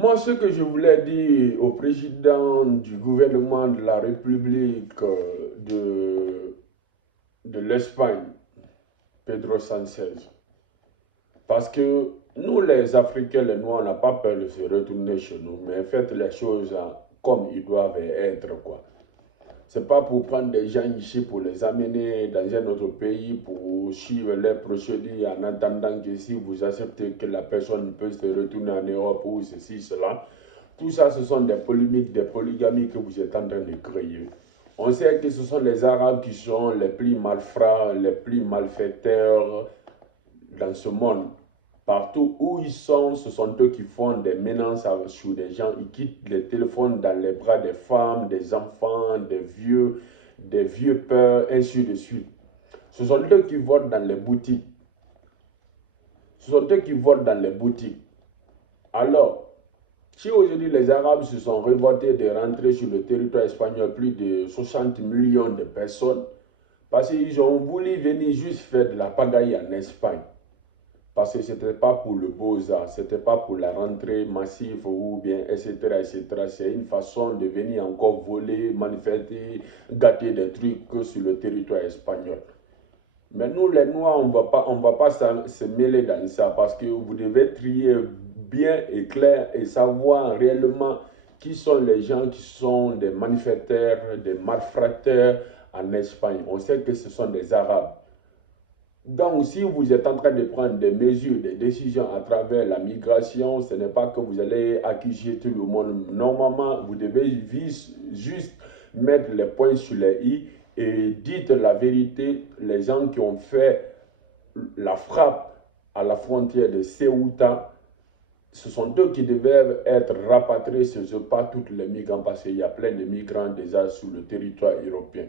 Moi, ce que je voulais dire au président du gouvernement de la République de l'Espagne, Pedro Sánchez, parce que nous, les Africains, les Noirs, on n'a pas peur de se retourner chez nous, mais faites les choses comme ils doivent être, quoi. C'est pas pour prendre des gens ici pour les amener dans un autre pays pour suivre les procédures en attendant que si vous acceptez que la personne peut se retourner en Europe ou ceci, cela. Tout ça, ce sont des polémiques, des polygamies que vous êtes en train de créer. On sait que ce sont les Arabes qui sont les plus malfrats, les plus malfaiteurs dans ce monde. Partout où ils sont, ce sont eux qui font des menaces sur des gens. Ils quittent les téléphones dans les bras des femmes, des enfants, des vieux peurs, ainsi de suite. Ce sont eux qui volent dans les boutiques. Ce sont eux qui volent dans les boutiques. Alors, si aujourd'hui les Arabes se sont révoltés de rentrer sur le territoire espagnol, plus de 60 millions de personnes, parce qu'ils ont voulu venir juste faire de la pagaille en Espagne. Parce que ce n'était pas pour le beaux-arts, ce n'était pas pour la rentrée massive ou bien, etc., etc. C'est une façon de venir encore voler, manifester, gâter des trucs sur le territoire espagnol. Mais nous, les Noirs, on va pas se mêler dans ça parce que vous devez trier bien et clair et savoir réellement qui sont les gens qui sont des manifesteurs, des malfrateurs en Espagne. On sait que ce sont des Arabes. Donc, si vous êtes en train de prendre des mesures, des décisions à travers la migration, ce n'est pas que vous allez accuser tout le monde. Normalement, vous devez juste mettre les points sur les i et dites la vérité. Les gens qui ont fait la frappe à la frontière de Ceuta, ce sont eux qui devaient être rapatriés, ce n'est pas tous les migrants, parce qu'il y a plein de migrants déjà sur le territoire européen.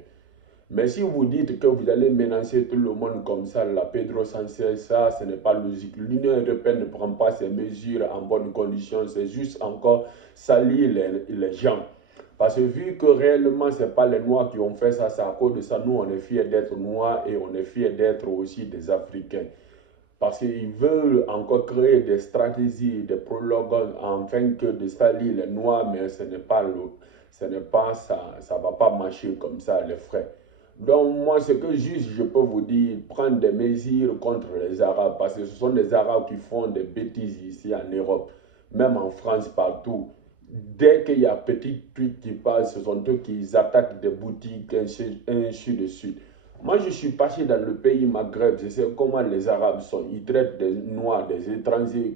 Mais si vous dites que vous allez menacer tout le monde comme ça, la Pedro Sánchez, ça, ce n'est pas logique. L'Union européenne ne prend pas ces mesures en bonnes conditions, c'est juste encore salir les gens. Parce que vu que réellement, ce n'est pas les Noirs qui ont fait ça, c'est à cause de ça, nous, on est fiers d'être Noirs et on est fiers d'être aussi des Africains. Parce qu'ils veulent encore créer des stratégies, des prologues, afin que de salir les Noirs, mais ce n'est pas ça, ça ne va pas marcher comme ça, les frères. Donc moi, ce que juste je peux vous dire, prendre des mesures contre les Arabes, parce que ce sont des Arabes qui font des bêtises ici en Europe, même en France, partout. Dès qu'il y a un petit truc qui passe, ce sont eux qui attaquent des boutiques, ainsi de suite. Moi, je suis passé dans le pays Maghreb, je sais comment les Arabes sont. Ils traitent des Noirs, des étrangers